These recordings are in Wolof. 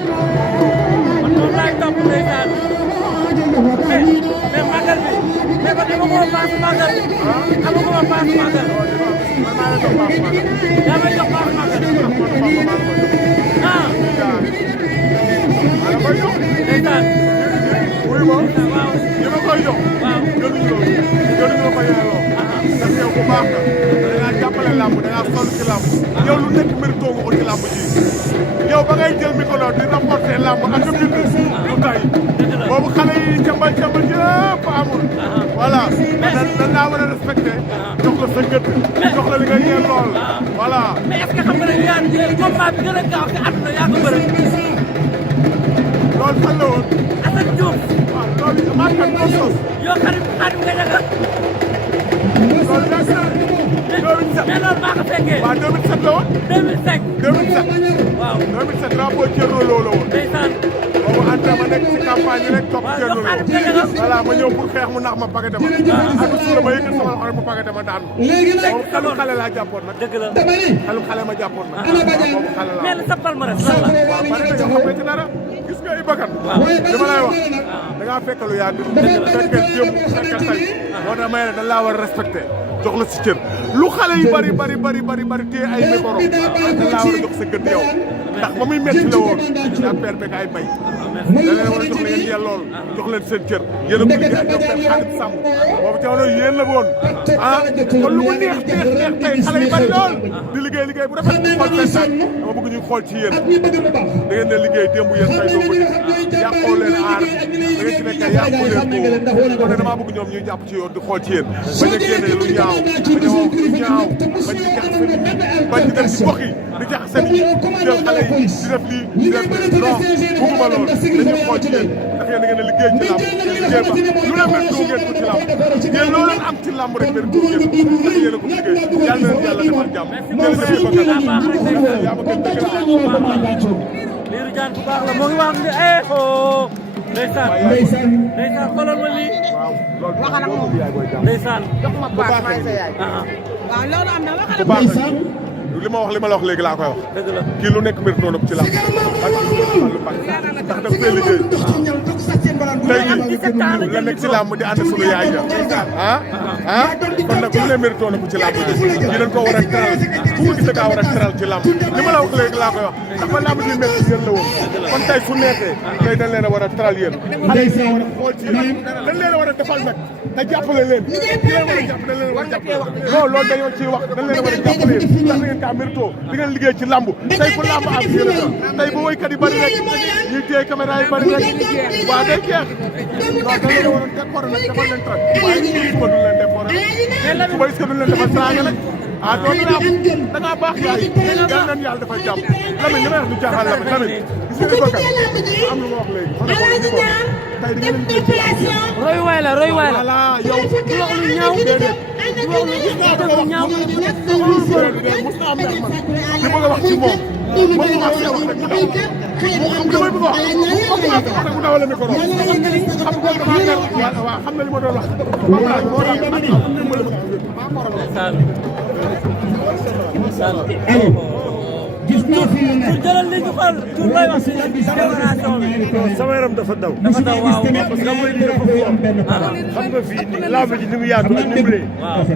man moom laay topp ndeysaan mais magal bi mais ba dama ko paas magal dama ko paas magal man maa ngi jox paas magal. yaa may jox paas magal ah maa la koy jox. ndeysaan wuyu ma waaw ñi ma koy jox. waaw jëluñu loolu jëluñu la ko yelloo. ndax yow bu baax nga. da ngaa jàppale làmb da ngaa sonn ci làmb. yow lu nekk mérito nga ko ci làmb ji. yow ba ngay jël micro di rapporter làmb ak sa biir lu tay boobu xale yi cambal yëpp amul. voilà mais dañ laa war a respecté. jox la sa gët. jox la li nga yee lool. voilà. mais est-ce que xam nga ne yaa combat bi gën a gaaw ci àdduna yaa ko bëri. loolu fan la woon. Assane Diouf. waaw loolu maa ngi koy doon sos. yow xarit nga ñàkk a. loolu yaa ngi sori. 2007 mais loolu maa ko fekkee. waaw 2007 la woon. 2005. 2007. waaw 2007 drapeau Thierno Lo la woon. ndeysaan. boobu Anta ma nekk ci campagne yi rek topp Thierno Lo. voilà ma ñëw pour xeex mu nax ma pagate ma. ak suula ma yëkkat sama loxo rek mu pagate ma daan ma. boobu xelu xale laa jàppoon nag. dëgg la xelu xale ma jàppoon nag. boobu xale laa. mais sa palmarès lan la. waaw bari na yoo xam ne ci dara. gis nga Ibakan. waaw li ma lay wax. da ngaa fekk lu yàgg. fekkee démb fekkee tey. moo tax may ne dañ laa war a respecté. jox la si cër lu xale yi bari téye ay micro dañ laa war a jox sa gëdd yow ndax ba muy métti la woon ak père Beka ay bay da leen war a jox leen yéen lool jox leen seen cër yéen a ko liggéey ak ñoom père Xaadim Samb boobu jamono yéen la woon kon lu mu neex tey xale yi bari lool di liggéey bu rafet xool seen saak dama bëgg ñu xool ci yéen da ngeen ne liggéey démb yéen tey doo ko yàqoo leen aar da ngeen ci nekkee yàqoo leen ko kon dama bëgg ñoom ñuy jàpp ci yoon di xool ci yéen bañ a génne lu ñaaw dañoo wax lu ñaaw bañ di jaxase nit ñi bañ di dem ci gox yi di jaxase nit ñi jël xale yi di def lii di def non bëgguma lool dañuy xool ci yéen ndax yéen da ngeen a liggéey ci làmb liggéey ba lu leen mel doo ngeen ko ci làmb yéen loo leen am ci làmb rek mel doo ngeen ko ndax yéen a ko liggéey yàlla na leen yàlla defal jàmm jërëjëf ba yaa ma gën dëgg Lirou Diane bu baax la moo ngi wax ni ndeysaan xoolal ma lii waxal ak moom ndeysaan jox ma paas maay sa yaay waaw loolu am na waxal ak baax li ma wax léegi laa koy wax dëgg la kii lu nekk mbir noonu ci làmb ndax daf fee liggéey tey jii la nekk ci làmb di ànd sunu yaay ja kon nag bu ñu nee mérito na ko ci làmb ji ñu dañ ko war a teral fu mu gis da kaa war a teral ci làmb li ma la wax léegi laa koy wax ndax ba làmb ji métti yéen la woon kon tey su neexee tey dañ leen a war a teral yéen xale yi war a xool ci yéen dañ leen a war a defal nag te jàppale leen di leen war a jàpp dañ leen war a jàppale non loolu dañoo ciy wax dañ leen a war a jàppale yéen ndax da ngeen kaa mérito di ngeen liggéey ci làmb tey fu làmb am yéen a tey bu woykat yi bari rek ñuy téye caméra yi bari rek waaw day jeex non dañ leen a war a décorer nag defal leen trac waaye ñu suba duñ leen décorer suba est-ce que duñ leen defal traanga nag dootu la da ngaa baax yaay yal nañ yàlla defal jàmm Lamine li may wax du jaaxal Lamine gis nga Ibakan am lu ma wax léegi ma ne ko tey di ngeen roy waay la voilà yow du wax lu ñaaw déedéet du wax lu ñaaw mos na am ndax man li bëgg a wax ci moom ma commencé wax rek mu daw mu xam li may bëgg a wax ma commencé wax rek mu dawale micro xam nga dama mer waaw xam na li ma doon wax gis naa fi mu ne jëlal li ñu xool tur lay wax si déclaration bi sama yaram dafa daw. dafa daw waaw parce que mooy lii dafa fort. xam nga fii nii làmb ji ni mu yaatu ak ni mu rëy.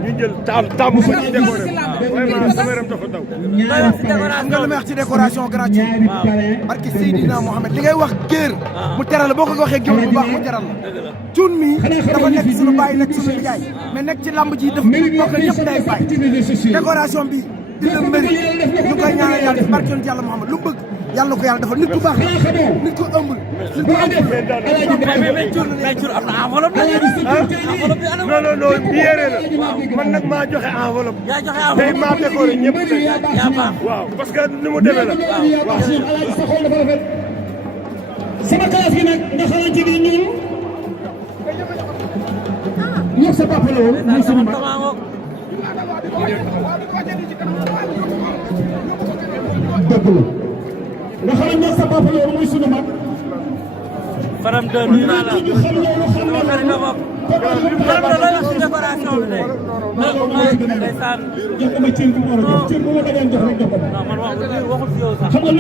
ñu jël taamu ko ci décoré vraiment sama yaram dafa daw. lay wax si décoration nga lu may wax ci décoration gratuite barki Seydina Mohamed li ngay wax géer mu teral la boo ko waxee géwél bu baax mu teral la cuun mi dafa nekk suñu bàyyi nekk suñu liggéey mais nekk ci lamb ji daf bokk ñëpp day bàyyi décoration bi dina mëri ñu koy ñaanal yàlla def barki yonent yàlla Mohamed lu bëgg yàlla na ko yàlla defal nit ku baax nit ku ëmb nit ku mais cuur am na enveloppe non bi yére la man nag maa joxe enveloppe. yaa joxe tey enveloppe maa décoré ñëpp tey. yaa baax waaw parce que ni mu demee la. waaw sama classe gi nag nga xamante ni ñun yëpp sa papa la woon muy sunu mag dëgg la nga xamante ne sa papa la woon muy sunu mag Fadam 2 nuyu naa la. sama xarit nga bokk. Fadam 2 looy wax ci décoration bi tey. ndeysaan. non man waxul si yow sax. waxul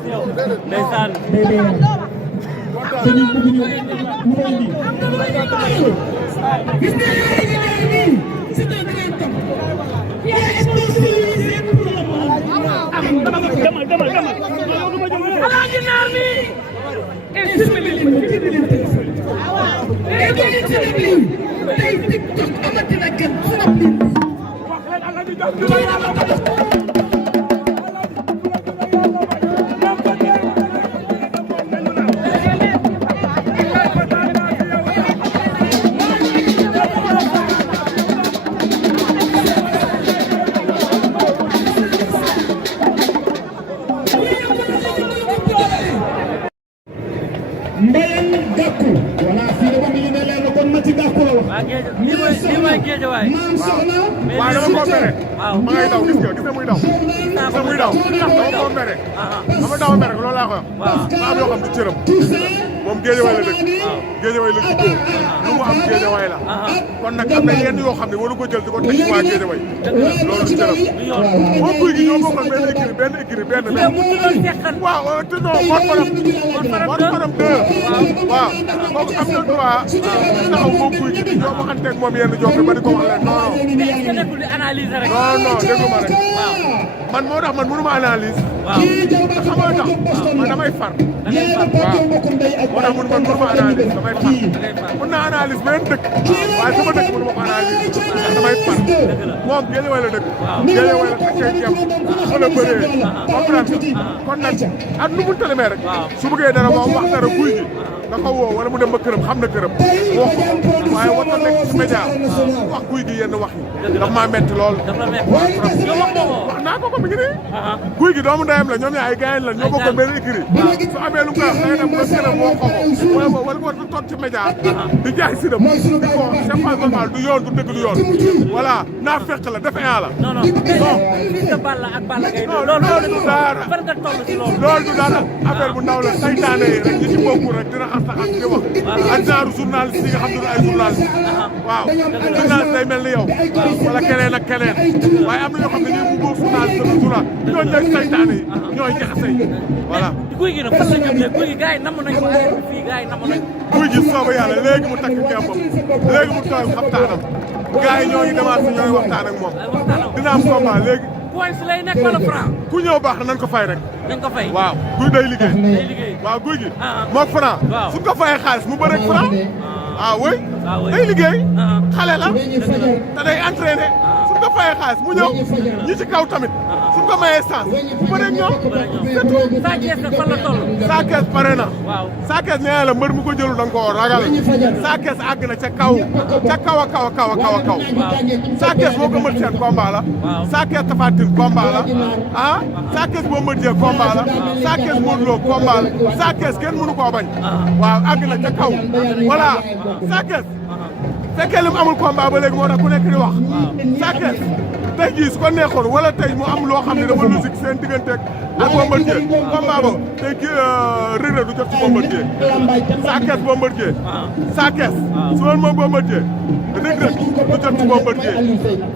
si yow. ndeysaan. Alaaji Naar mi Mbayang Gakou voilà fii de moom li ne leen kon Mati Gakou la wax. lii mooy Guédiawaye. waaw dama ko mere. waaw ma ngay daw gis nga muy daw. gis nga muy daw dama ko mere. dama daw mere loolu laa ko wax. maa am yoo xam du cëram. moom Guédiawaye la dëkk. Guédiawaye la juddoo. lu mu am Guédiawaye la. kon nag am na yenn yoo xam ne waru ko jël di ko teg ci waa Guédiawaye. loolu du cëram. moom Gouye Gui ñoo bokkoon benn écurie waaw te non Mor Fadam 2 waaw kooku am na droit taxaw moom Gouye Gui ñoo waxanteeg moom yenn jox ba di ko wax leen non mais est-ce que nekkul di analyser rek. non déglu ma rek man moo tax man mënu ma analyse te xam nga tax man damay far waaw moo tax mënu ma analyse damay far mën naa analyse beneen dëkk waaye sama dëkk mënu ma ko analyse ndax damay far moom Guédiawaye la dëkk Guédiawaye la takkee ceeb fa la bëree comprendre kon nag ak nu mu tëlemee rek su bëggee dara moom wax dara Gouye Gui da ko woo wala mu dem ba këram xam na këram wax ko waaye war na nekk ci média wax Gouye Gui yenn wax yi daf maa metti lool wax naa ko mi ngi nii Gouye Gui doomu ndeyam la ñoom ñaar ay gaañ la ñoo bokk benn écurie su amee lu mu koy wax da ngay dem ba këram woo ko wala war na toog ci média di jaay si dem di ko c'est pas normal du yoon du dëgg du yoon voilà naa fekk la defe la non fils de Balla ak Balla Gaye loolu du dara fan nga toll ci loolu loolu du dara affaire bu ndaw la saytaane yi rek ñi ci bokku rek dina xam tax ak di wax ak genre journaliste yi nga xam ne ay journaliste waaw journaliste day mel ni yow wala keneen ak keneen waaye am na ñoo xam ne ñuy bëgg journaliste ak journal ñooñu ñooy saytaane yi ñooy jaxase yi voilà Gouye Gui nag fan la jëm Gouye Gui gars yi namm nañ ko fii gars yi namm nañ ko Gouye Gui sooba yàlla léegi mu takk ngembam léegi mu toog xabtaanam gars yi ñoo ngi demaat ñooy waxtaan ak moom dina am combat léegi points lay nekk wala franc ku ñëw baax na nañ ko fay rek nañ ko fay waaw Gouye day liggéey waaw Gouye Gui moog franc suñ ko fayee xaalis mu bëreeg franc oui day liggéey xale la te day entraîné suñ ko fayee xaalis mu ñëw ñi ci kaw tamit suñ ko mayee sens mu bëreeg ñoom c'est tout Sa Thiès nag fan la toll Sa Thiès pare na Sa Thiès nee la mbër mu ko jëlu da nga koo ragal Sa Thiès àgg na ca kaw a kaw Sa Thiès boo ko mën seen combat la Sa Thiès Tapha Tine combat la Sa Thiès boo mën jee combat la Sa Thiès Modou Lo combat la Sa Thiès kenn mënu koo bañ waaw àgg na ca kaw voilà Sa Thiès fekkee li mu amul combat ba léegi moo tax ku nekk di wax Sa Thiès tey jii su ko neexoon wala tey mu am loo xam ne dafa musique seen digganteeg ak Bombardier combat ba tey kii Reug Reug du jot ci Bombardier Sa Thiès Bombardier Sa Thiès su loolu moom Bombardier Reug Reug du jot ci Bombardier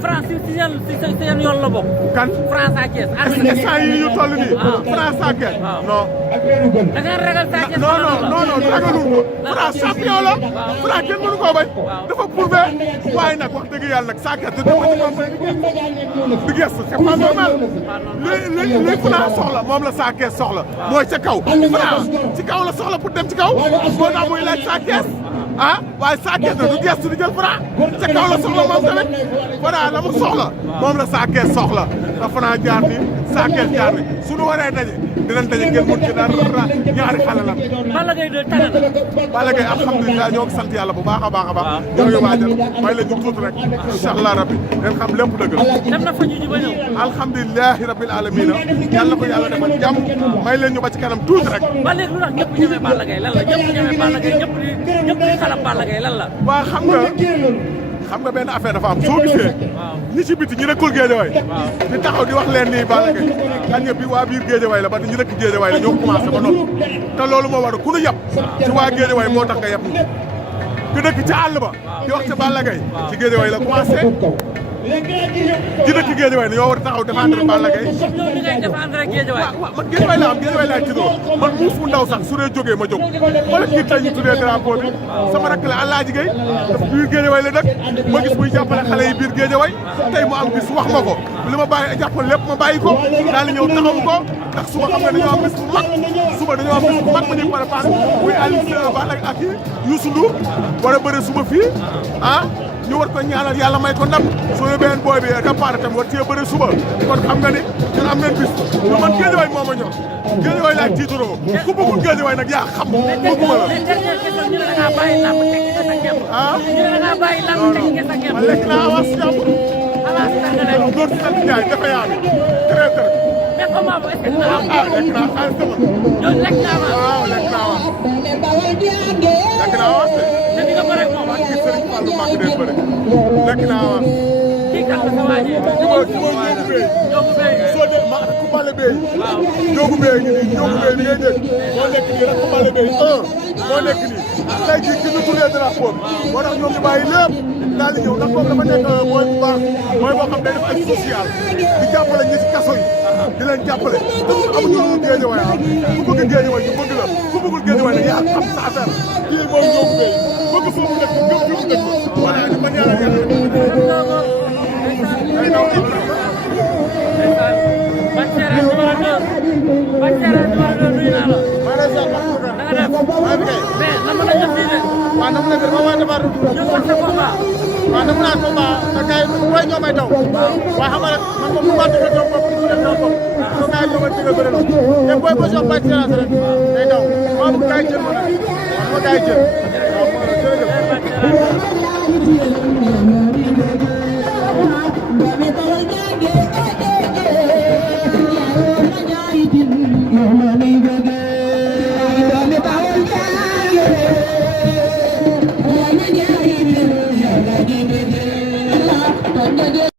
France si seen yoon la bokk kan France Sa Thiès instant yi ñu toll nii France Sa Thiès non da nga ragal Sa Thiès non ragalul ko France champion la France kenn mënu koo bañ dafa prouvé waaye nag wax dëgg yàlla nag Sa Thiès da dafa ci Bombardier di gëstu c'est pas normal li France soxla moom la Sa Thiès soxla mooy ca kaw France ci kaw la soxla pour dem ci kaw moo tax muy laaj Sa Thiès waaye Sa Thiès na du gëstu di jël France ca kaw la soxla moom tamit voilà la mu soxla moom la Sa Thiès soxla da France jaar ni Sa Thiès jaar ni suñu waree daje dinañ daje ngeen mun ci dara ñaari xale la Balla Gaye de tane na Balla Gaye alhamdulilah ñoo ngi sant yàlla bu baax a baax ñoo ngi waajal may la ñu tuuti rek incha allah rabbi ngeen xam lépp dëgg la dem na fa ñu ba ñëw alhamdulilahi rabbil alamina yàlla ko yàlla defal jàmm may leen ñu ba ci kanam tuuti rek ba léegi lu tax ñëpp ñemee Balla Gaye lan la ñëpp ñemee Balla Gaye ñëpp di xalam Balla Gaye lan la waa xam nga xam nga benn affaire dafa am soo gisee ñi ci biti ñi nekkul Géejawaay di taxaw di wax leen nii Balla Gaye xañ nga bi waa biir Géejawaay la ba ñu dëkk Géejawaay la ñoo commencé ba noppi te loolu moo war a ku nu yab ci waa Géejawaay moo tax nga yab ni ku dëkk ci àll ba di wax ci Balla Gaye ci Géejawaay la commencé ci dëkk Géejawaay ñoo war a taxaw défendre Balla Gaye waaw man Géejawaay la am Géejawaay laa juddoo man muus mu ndaw sax su dee jógee ma jóg wala kii tey ñu tuddee drapeau bi sama rakk la Alaaji Gaye daf biir Géejawaay la dëkk ma gis muy jàppale xale yi biir Géejawaay tey mu am bis wax ma ko li ma bàyyi jàppal lépp ma bàyyi ko daal di ñëw taxawu ko ndax suba xam nga dañoo am bis bu mag suba dañoo am bis bu mag ma ñuy préparé muy Aliou Balla ak kii Youssou Ndour war a bëre suba fii ah ñu war ko ñaanal yàlla may ko ndam soo beneen booy bi départ tam war cee bëre suba kon xam nga ni ñun am nañ bis ñu man Géejawaay moo ma ñor Géejawaay laa tiituroo ku bëggul Géejawaay nag yaa xam bëgguma la ah man lekk naa avance jàmbur góor si sant Ndiaye dafa yaa bi très très lekk naa xaalis sama lekk naa avance lekk naa avance Sëriñ Fallou Mbacke day bëri lekk naa avance kii kat la sa waajee Njoogu Bey soo dee ma ku Balla Bey Njoogu Bey ngi nii Njoogu Bey bi ngay dégg moo nekk nii rek ku Balla Bey moo nekk nii tey jii ki ñu tuddee drapeau moo tax ñoom ñu bàyyi lépp daal di ñëw ndax moom dafa nekk mooy bu baax mooy boo xam day def ay social di jàppale ñi ci kaso yi di leen jàppale te amuñu lu Géejawaay ku bëgg Géejawaay ñu bëgg la ku bëggul Géejawaay nag yaa xam sa affaire kii moom Njoogu Bey bëgg foofu nekk gëm fi mu nekk voilà ñu mën yàlla yàlla waaw dama la gërëm waaw dafa waaw dama naan combat te gars yi booy ñoo may daw waaye xam nga rek man moom bu ma dëgg doom bopp du def doom bopp so gars yi ñoo may dëgg bëri na te booy ko jox bay tirage rek day daw waaw bu gars yi jël ma nag waaw ma gars yi jël waaw Thank you.